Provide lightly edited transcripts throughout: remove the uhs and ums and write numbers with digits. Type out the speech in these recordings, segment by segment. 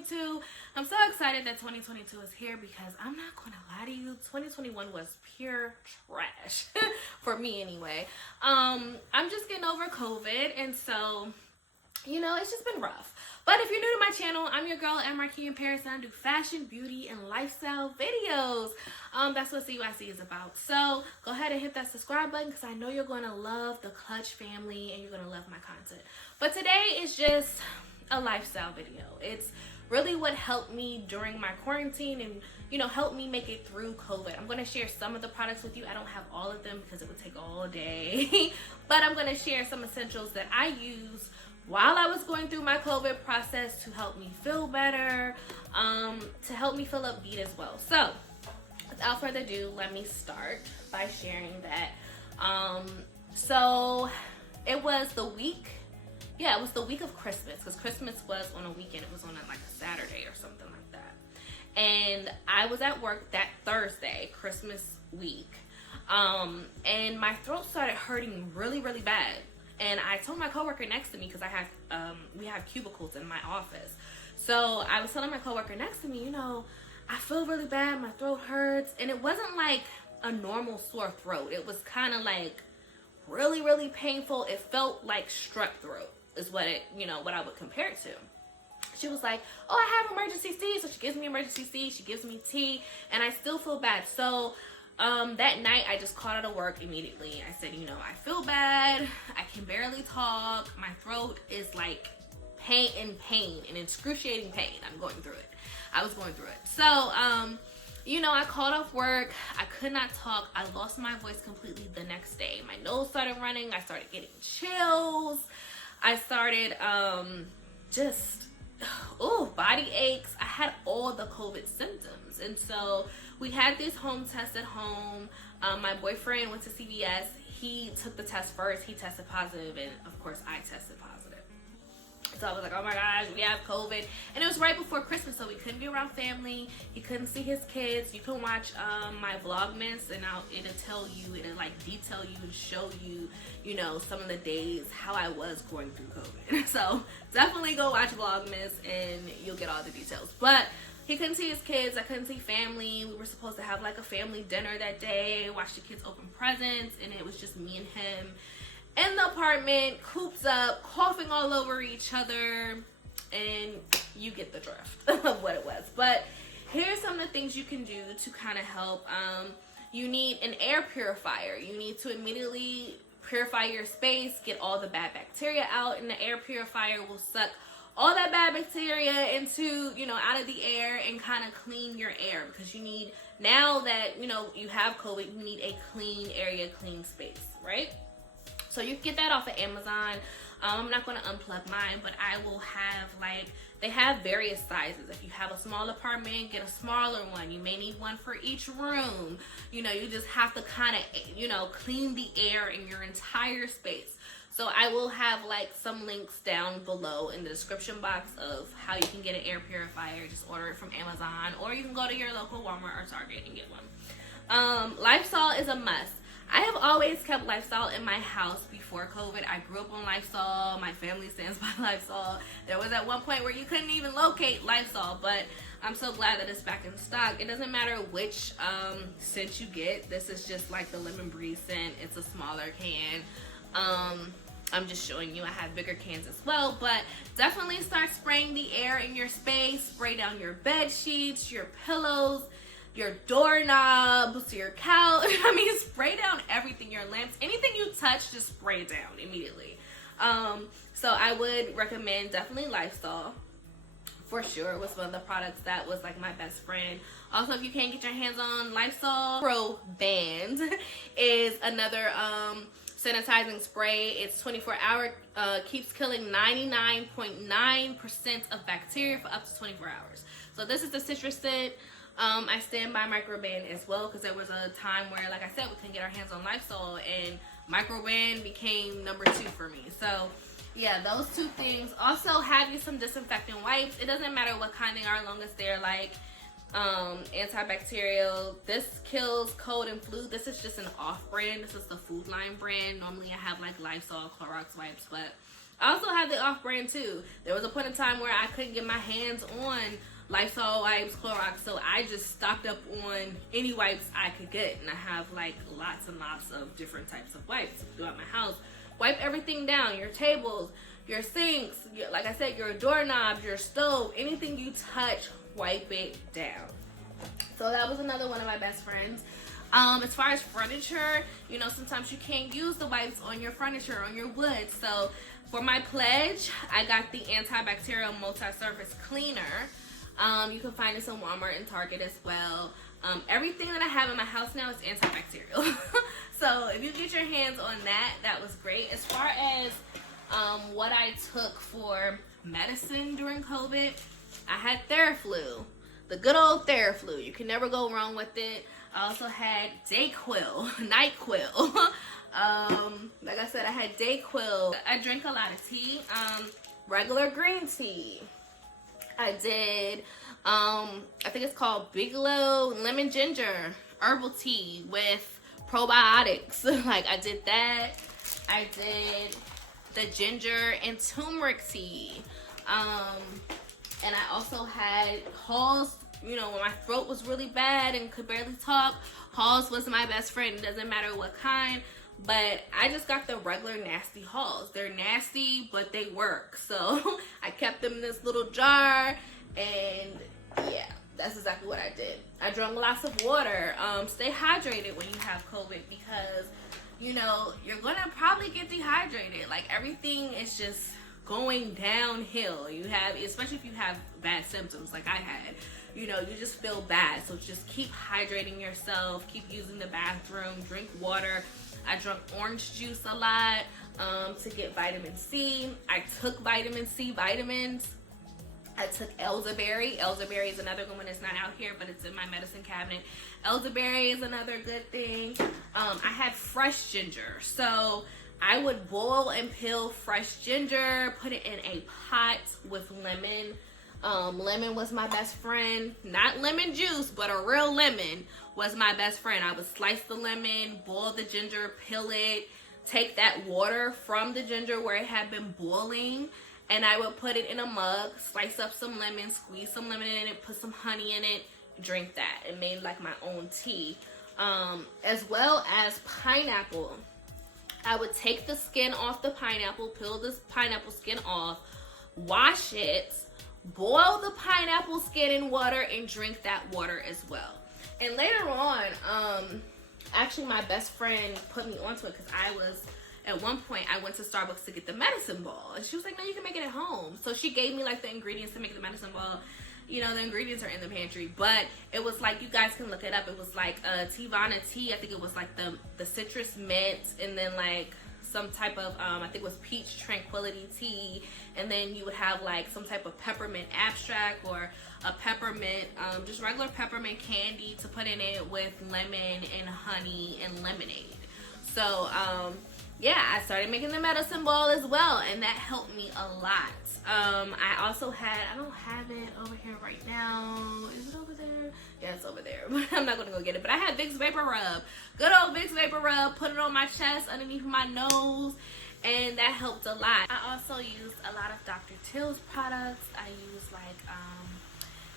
2022. I'm so excited that 2022 is here because I'm not going to lie to you, 2021 was pure trash for me anyway. I'm just getting over COVID, and so, you know, it's just been rough. But if you're new to my channel, I'm your girl, Marquis in Paris, and I do fashion, beauty, and lifestyle videos. That's what CYC is about. So go ahead and hit that subscribe button because I know you're going to love the Clutch family and you're going to love my content. But today is just a lifestyle video. It's really what helped me during my quarantine and, you know, helped me make it through COVID. I'm going to share some of the products with you. I don't have all of them because it would take all day. But I'm going to share some essentials that I use while I was going through my COVID process to help me feel better, to help me feel upbeat as well. So without further ado, let me start by sharing that. So it was the week, it was the week of Christmas, because Christmas was on a weekend. It was on like a Saturday or something like that. And I was at work that Thursday, Christmas week, and my throat started hurting really, really bad. And I told my coworker next to me, because we have cubicles in my office. So I was telling my coworker next to me, you know, I feel really bad, my throat hurts. And it wasn't like a normal sore throat. It was kind of like really, really painful. It felt like strep throat is what I would compare it to. She was like, oh, I have emergency C. So she gives me emergency C, she gives me tea, and I still feel bad. So that night I just called out of work immediately. I said, you know, I feel bad. I can barely talk. My throat is like pain and excruciating pain. I'm going through it. I was going through it. So, you know, I called off work. I could not talk. I lost my voice completely the next day. My nose started running. I started getting chills. I started body aches. I had all the COVID symptoms. And so we had this home test at home. My boyfriend went to CVS. He took the test first. He tested positive, and of course I tested positive. So I was like, oh my gosh, we have COVID. And it was right before Christmas, so we couldn't be around family. He couldn't see his kids. You can watch my Vlogmas, and it'll tell you, it'll like detail you and show you, you know, some of the days how I was going through COVID. So definitely go watch Vlogmas and you'll get all the details. But he couldn't see his kids. I couldn't see family. We were supposed to have like a family dinner that day, watch the kids open presents, and it was just me and him in the apartment, cooped up, coughing all over each other, and you get the drift of what it was. But here's some of the things you can do to kind of help. You need an air purifier. You need to immediately purify your space, get all the bad bacteria out, and the air purifier will suck all that bad bacteria into, you know, out of the air and kind of clean your air, because you need, now that, you know, you have COVID, you need a clean area, clean space, right? So you can get that off of Amazon. I'm not going to unplug mine, but I will have, like, they have various sizes. If you have a small apartment, get a smaller one. You may need one for each room. You know, you just have to kind of, you know, clean the air in your entire space. So I will have like some links down below in the description box of how you can get an air purifier. Just order it from Amazon, or you can go to your local Walmart or Target and get one. Lysol is a must. I have always kept Lysol in my house before COVID. I grew up on Lysol. My family stands by Lysol. There was at one point where you couldn't even locate Lysol, but I'm so glad that it's back in stock. It doesn't matter which scent you get. This is just like the lemon breeze scent. It's a smaller can. I'm just showing you, I have bigger cans as well, but definitely start spraying the air in your space. Spray down your bed sheets, your pillows, your doorknobs, your couch. I mean, spray down everything, your lamps, anything you touch, just spray it down immediately. So I would recommend definitely Lysol. For sure, it was one of the products that was like my best friend. Also, if you can't get your hands on Lysol, Pro Band is another sanitizing spray. It's 24-hour, keeps killing 99.9% of bacteria for up to 24 hours. So this is the citrus scent. I stand by Microban as well, because there was a time where, like I said, we couldn't get our hands on Lysol, and Microban became number 2 for me. So yeah, those two things. Also, have you some disinfectant wipes. It doesn't matter what kind they are, as long as they're like antibacterial. This kills cold and flu. This is just an off brand. This is the Food Line brand. Normally I have like Lysol, Clorox wipes, but I also have the off-brand too. There was a point in time where I couldn't get my hands on Lysol wipes, Clorox, so I just stocked up on any wipes I could get, and I have like lots and lots of different types of wipes throughout my house. Wipe everything down, your tables, your sinks, like I said, your doorknobs, your stove, anything you touch, wipe it down. So that was another one of my best friends. As far as furniture, you know, sometimes you can't use the wipes on your furniture, on your wood. So for my pledge, I got the antibacterial multi-surface cleaner. You can find this in Walmart and Target as well. Everything that I have in my house now is antibacterial. So if you get your hands on that, that was great. As far as what I took for medicine during COVID, I had Theraflu. The good old Theraflu. You can never go wrong with it. I also had Dayquil, NyQuil. Like I said, I had Dayquil. I drink a lot of tea. Regular green tea. I did, I think it's called Bigelow Lemon Ginger Herbal Tea with probiotics. Like, I did that. I did the ginger and turmeric tea. And I also had Halls. You know, when my throat was really bad and could barely talk, Halls was my best friend. It doesn't matter what kind, but I just got the regular nasty Halls. They're nasty, but they work. So I kept them in this little jar, and yeah, that's exactly what I did. I drank lots of water. Stay hydrated when you have COVID, because, you know, you're gonna probably get dehydrated. Like, everything is just going downhill. You have, especially if you have bad symptoms like I had, you know, you just feel bad. So just keep hydrating yourself, keep using the bathroom, drink water. I drank orange juice a lot to get vitamin C. I took vitamin C vitamins. I took elderberry. Elderberry is another one that's not out here, but it's in my medicine cabinet. Elderberry is another good thing. I had fresh ginger. So I would boil and peel fresh ginger, put it in a pot with lemon. Lemon was my best friend. Not lemon juice, but a real lemon was my best friend. I would slice the lemon, boil the ginger, peel it, take that water from the ginger where it had been boiling, and I would put it in a mug, slice up some lemon, squeeze some lemon in it, put some honey in it, drink that. It made like my own tea. As well as pineapple. I would take the skin off the pineapple, peel this pineapple skin off, wash it, boil the pineapple skin in water, and drink that water as well. And later on, actually my best friend put me onto it, because I was, at one point, I went to Starbucks to get the medicine ball, and she was like, no, you can make it at home. So she gave me like the ingredients to make the medicine ball. You know, the ingredients are in the pantry, but it was like, you guys can look it up. It was like a Tivana tea. I think it was like the citrus mint, and then like some type of, I think it was peach tranquility tea. And then you would have like some type of peppermint abstract, or a peppermint, just regular peppermint candy to put in it with lemon and honey and lemonade. So, yeah, I started making the medicine ball as well, and that helped me a lot. I also had, I don't have it over here right now. Is it over there? Yeah, it's over there, but I'm not gonna go get it. But I had Vicks Vapor Rub. Good old Vicks Vapor Rub. Put it on my chest, underneath my nose, and that helped a lot. I also used a lot of Dr. Till's products. I used like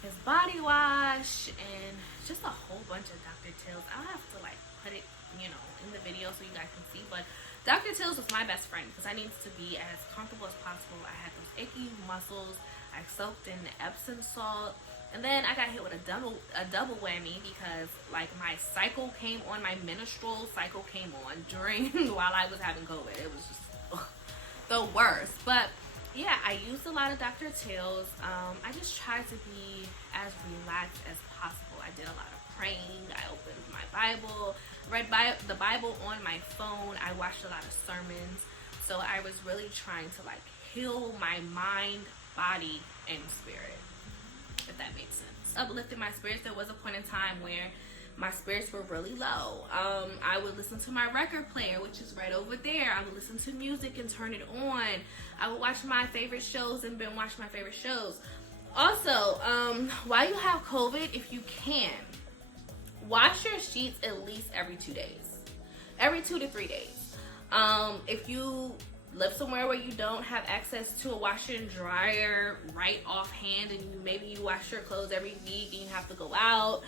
his body wash and just a whole bunch of Dr. Till's. I'll have to like put it, you know, in the video so you guys can see, but Dr. Till's was my best friend because I needed to be as comfortable as possible. I had those icky muscles. I soaked in Epsom salt, and then I got hit with a double whammy because like my cycle came on, my menstrual cycle came on during while I was having COVID. It was just the worst. But yeah, I used a lot of Dr. Till's. I just tried to be as relaxed as possible. I did a lot of praying. I opened my Bible, read the Bible on my phone. I watched a lot of sermons. So I was really trying to like heal my mind, body, and spirit, if that makes sense. Uplifted my spirits. There was a point in time where my spirits were really low. I would listen to my record player, which is right over there. I would listen to music and turn it on. I would watch my favorite shows and binge watch my favorite shows. Also, while you have COVID, if you can, wash your sheets at least every 2 days. Every 2 to 3 days. If you live somewhere where you don't have access to a washer and dryer right offhand, and maybe you wash your clothes every week and you have to go out,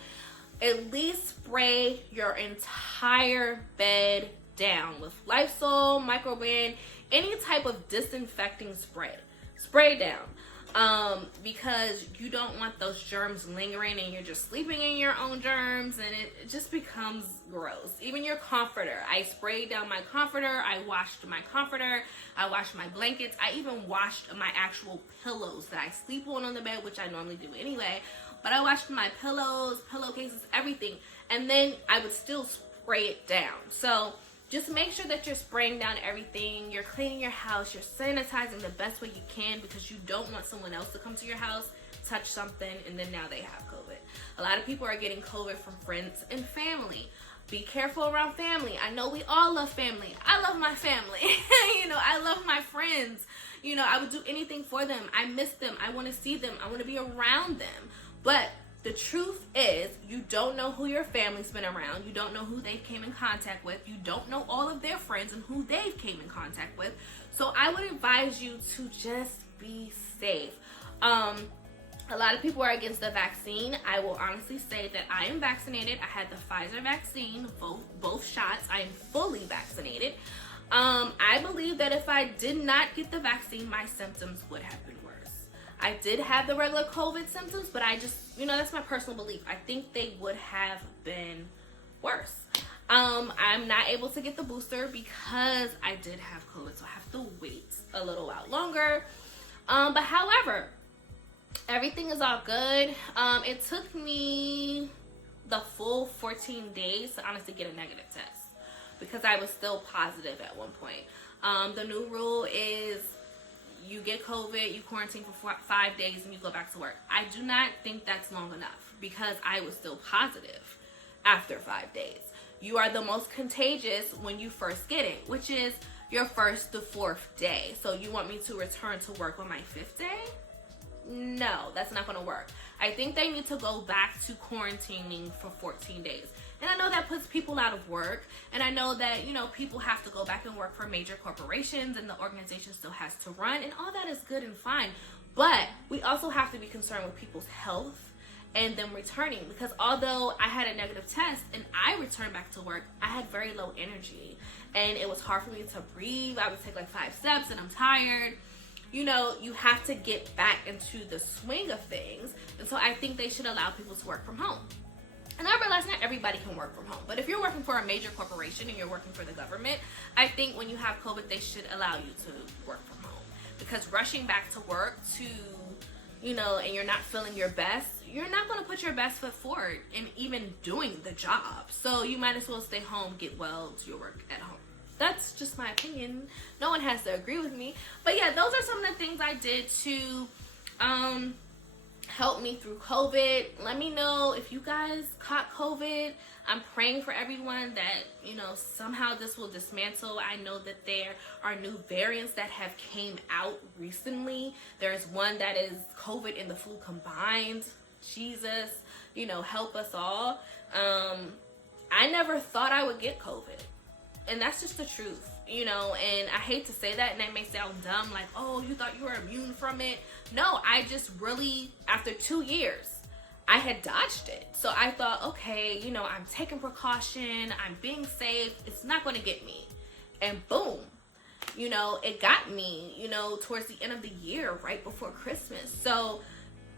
at least spray your entire bed down with Lysol, Microban, any type of disinfecting spray. Spray down. Because you don't want those germs lingering and you're just sleeping in your own germs, and it just becomes gross. Even your comforter, I sprayed down my comforter, I washed my comforter, I washed my blankets, I even washed my actual pillows that I sleep on the bed, which I normally do anyway, but I washed my pillows, pillowcases, everything, and then I would still spray it down. So just make sure that you're spraying down everything, you're cleaning your house, you're sanitizing the best way you can, because you don't want someone else to come to your house, touch something, and then now they have COVID. A lot of people are getting COVID from friends and family. Be careful around family. I know we all love family. I love my family. I love my friends. I would do anything for them. I miss them. I want to see them. I want to be around them. But the truth is, you don't know who your family's been around. You don't know who they came in contact with. You don't know all of their friends and who they've came in contact with. So I would advise you to just be safe. A lot of people are against the vaccine. I will honestly say that I am vaccinated. I had the Pfizer vaccine, both shots. I am fully vaccinated. I believe that if I did not get the vaccine, my symptoms would have been worse. I did have the regular COVID symptoms, but I just, that's my personal belief. I think they would have been worse. I'm not able to get the booster because I did have COVID, so I have to wait a little while longer. But however, everything is all good. It took me the full 14 days to honestly get a negative test because I was still positive at one point. The new rule is you get COVID, you quarantine for 5 days, and you go back to work. I do not think that's long enough because I was still positive after 5 days. You are the most contagious when you first get it, which is your first to fourth day. So you want me to return to work on my 5th day? No, that's not going to work. I think they need to go back to quarantining for 14 days. And I know that puts people out of work. And I know that, people have to go back and work for major corporations and the organization still has to run. And all that is good and fine. But we also have to be concerned with people's health and them returning. Because although I had a negative test and I returned back to work, I had very low energy. And it was hard for me to breathe. I would take like 5 steps and I'm tired. You have to get back into the swing of things. And so I think they should allow people to work from home. And I realize not everybody can work from home. But if you're working for a major corporation and you're working for the government, I think when you have COVID, they should allow you to work from home. Because rushing back to work and you're not feeling your best, you're not going to put your best foot forward in even doing the job. So you might as well stay home, get well, do your work at home. That's just my opinion. No one has to agree with me. But yeah, those are some of the things I did to help me through COVID. Let me know if you guys caught COVID. I'm praying for everyone that, somehow this will dismantle. I know that there are new variants that have came out recently. There's one that is COVID and the flu combined. Jesus, help us all. I never thought I would get COVID. And that's just the truth, and I hate to say that, and that may sound dumb, like, oh, you thought you were immune from it. No, I just really, after 2 years, I had dodged it. So I thought, okay, I'm taking precaution, I'm being safe, it's not going to get me. And boom, it got me, towards the end of the year, right before Christmas. So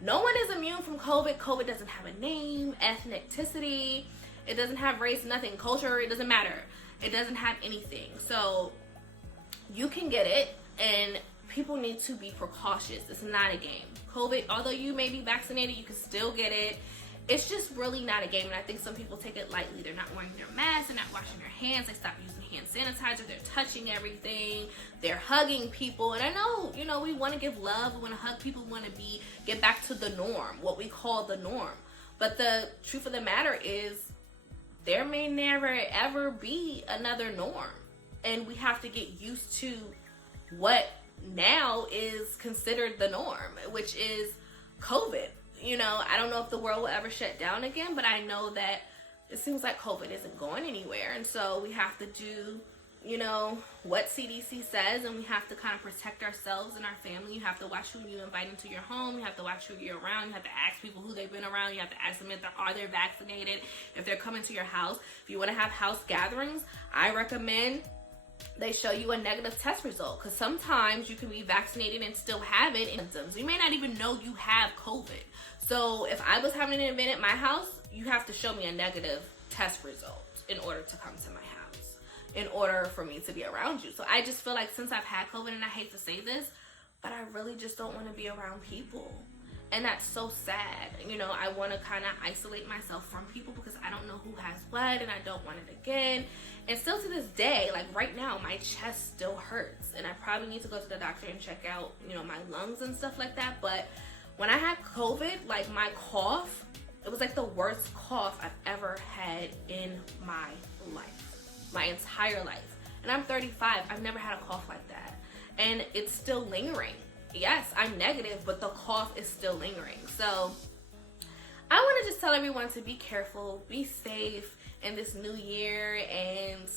no one is immune from COVID. COVID doesn't have a name, ethnicity, it doesn't have race, nothing, culture, it doesn't matter. It doesn't have anything. So you can get it, and people need to be precautious. It's not a game. COVID, although you may be vaccinated, you can still get it. It's just really not a game, and I think some people take it lightly. They're not wearing their masks, they're not washing their hands, they stop using hand sanitizer, they're touching everything, they're hugging people. And I know, we want to give love, we want to hug people, we want to get back to the norm, what we call the norm. But the truth of the matter is, there may never ever be another norm, and we have to get used to what now is considered the norm, which is COVID. I don't know if the world will ever shut down again, but I know that it seems like COVID isn't going anywhere, and so we have to do you know, what CDC says, and we have to kind of protect ourselves and our family. You have to watch who you invite into your home. You have to watch who you're around. You have to ask people who they've been around. You have to ask them if they're vaccinated, if they're coming to your house. If you want to have house gatherings, I recommend they show you a negative test result, because sometimes you can be vaccinated and still have it in symptoms. You may not even know you have COVID. So if I was having an event at my house, you have to show me a negative test result in order to come to my house, in order for me to be around you. So I just feel like, since I've had COVID, and I hate to say this, but I really just don't want to be around people. And that's so sad. You know, I want to kind of isolate myself from people because I don't know who has what, and I don't want it again. And still to this day, like right now, my chest still hurts, and I probably need to go to the doctor and check out, you know, my lungs and stuff like that. But when I had COVID, like my cough, it was like the worst cough I've ever had in my life, my entire life. And I'm 35. I've never had a cough like that. And it's still lingering. Yes, I'm negative, but the cough is still lingering. So I want to just tell everyone to be careful, be safe in this new year, and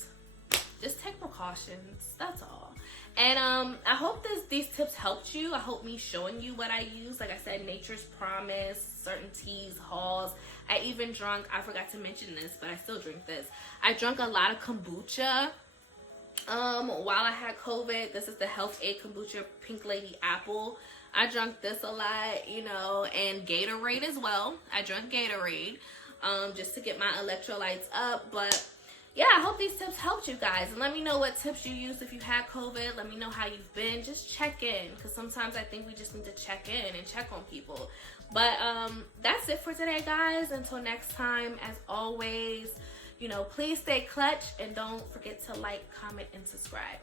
just take precautions. That's all. And I hope these tips helped you. I hope me showing you what I use, like I said, Nature's Promise, certain teas, halls. I even drank, I forgot to mention this, but I still drink this. I drank a lot of kombucha while I had COVID. This is the Health Aid Kombucha Pink Lady Apple. I drank this a lot, you know, and Gatorade as well. I drank Gatorade just to get my electrolytes up. But yeah, I hope these tips helped you guys. And let me know what tips you used if you had COVID. Let me know how you've been. Just check in, because sometimes I think we just need to check in and check on people. But that's it for today, guys. Until next time, as always, you know, please stay clutch, and don't forget to like, comment, and subscribe.